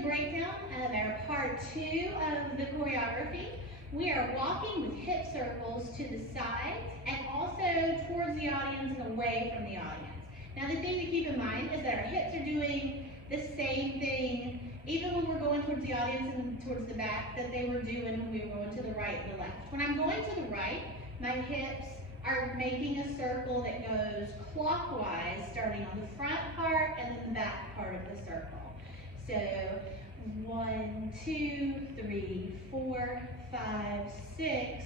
the breakdown of our part 2 of the choreography. We are walking with hip circles to the sides and also towards the audience and away from the audience. Now the thing to keep in mind is that our hips are doing the same thing even when we're going towards the audience and towards the back that they were doing when we were going to the right and the left. When I'm going to the right, my hips are making a circle that goes clockwise, starting on the front part and then the back part of the circle. So 1, 2, 3, 4, 5, 6.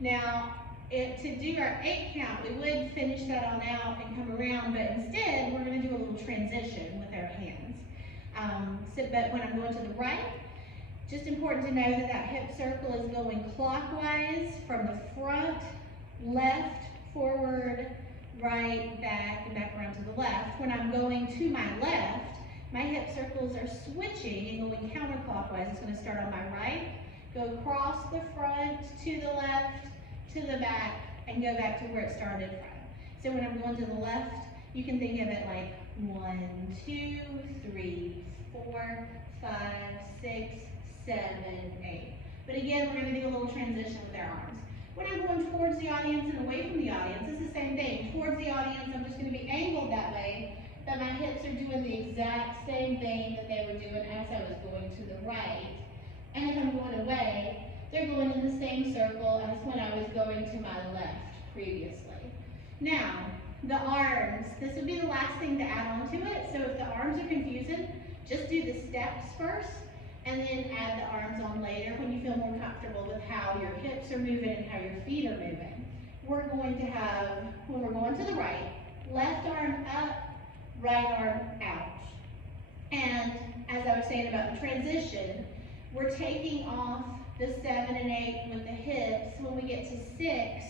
Now, to do our 8 count, we would finish that on out and come around, but instead we're going to do a little transition with our hands. But when I'm going to the right, just important to know that that hip circle is going clockwise from the front, left, forward, right, back, and back around to the left. When I'm going to my left, my hip circles are switching and going counterclockwise. It's going to start on my right, go across the front, to the left, to the back, and go back to where it started from. So when I'm going to the left, you can think of it like 1, 2, 3, 4, 5, 6, 7, 8. But again, we're going to do a little transition with our arms. When I'm going towards the audience and away from the audience, it's the same thing. Towards the audience, I'm just going to be angled that way, but my hips are doing the exact same thing that they were doing as I was going to the right. And if I'm going away, they're going in the same circle as when I was going to my left previously. Now, the arms, this would be the last thing to add on to it. So if the arms are confusing, just do the steps first and then add the arms on later when you feel more comfortable with how your hips are moving and how your feet are moving. We're going to have, when we're going to the right, left arm up, right arm out. And as I was saying about the transition, we're taking off the 7 and 8 with the hips. When we get to 6,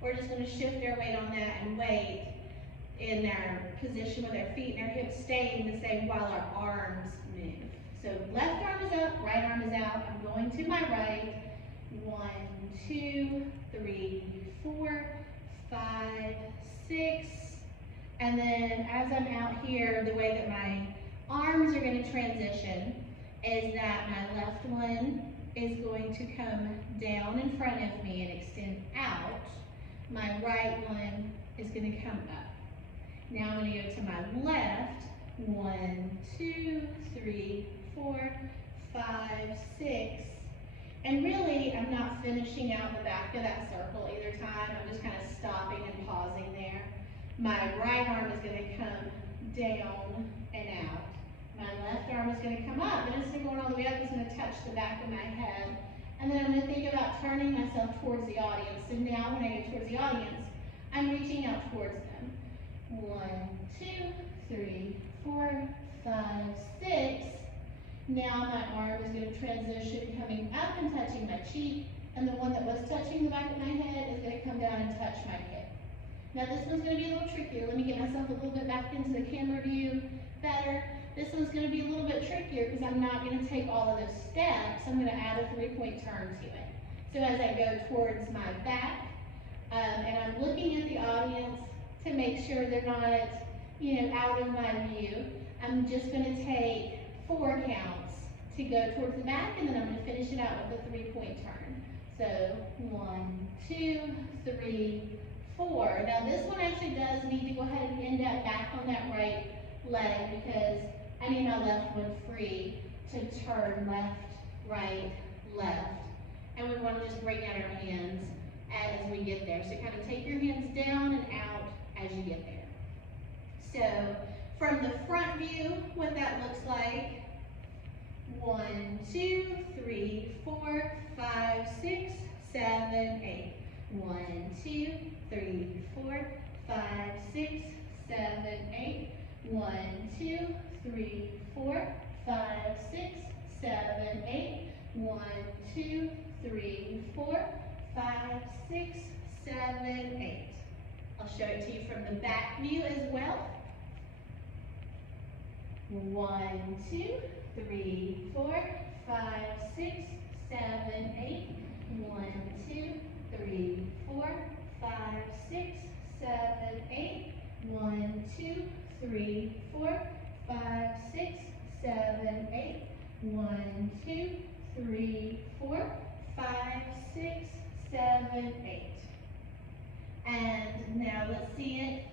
we're just going to shift our weight on that and wait in our position with our feet and our hips staying the same while our arms move. So left arm is up, right arm is out. I'm going to my right. 1, 2, 3, 4, 5, 6. And then as I'm out here, the way that my arms are going to transition is that my left one is going to come down in front of me and extend out. My right one is going to come up. Now I'm going to go to my left. 1, 2, 3, 4, 5, 6. And really, I'm not finishing out the back of that circle either time. I'm just kind of stopping and pausing there. My right arm is going to come down and out. My left arm is going to come up, and instead of going all the way up, it's going to touch the back of my head. And then I'm going to think about turning myself towards the audience. So now when I go towards the audience, I'm reaching out towards them. 1, 2, 3, 4, 5, 6. Now my arm is going to transition, coming up and touching my cheek, and the one that was touching the back of my head is going to come down and touch my hip. Now this one's going to be a little trickier. Let me get myself a little bit back into the camera view better. This one's going to be a little bit trickier because I'm not going to take all of those steps. I'm going to add a 3-point turn to it. So as I go towards my back, and I'm looking at the audience to make sure they're not, out of my view, I'm just going to take 4 counts to go towards the back, and then I'm going to finish it out with a 3-point turn. So 1, 2, 3, 4. Now this one actually does need to go ahead and end up back on that right leg because I need my left one free to turn left, right, left. And we want to just bring out our hands as we get there. So kind of take your hands down and out as you get there. So from the front view, what that looks like, 1, 2, 3, 4, 5, 6, 7, 8. 1, 2, 3, 4, 5, 6, 7, 8. 1, 2, 3, 4, 5, 6, 7, 8. 1, 2, 3, 4, 5, 6, 7, 8. I'll show it to you from the back view as well. 1, 2, 3, 4, 5, 6, 7, 8. 1, 2, 3, 4, 5, 6, 7, 8. 1, 2, 3, 4, 5, 6, 7, 8. 1, 2, 3, 4, 5, 6, 7, 8. And now let's see it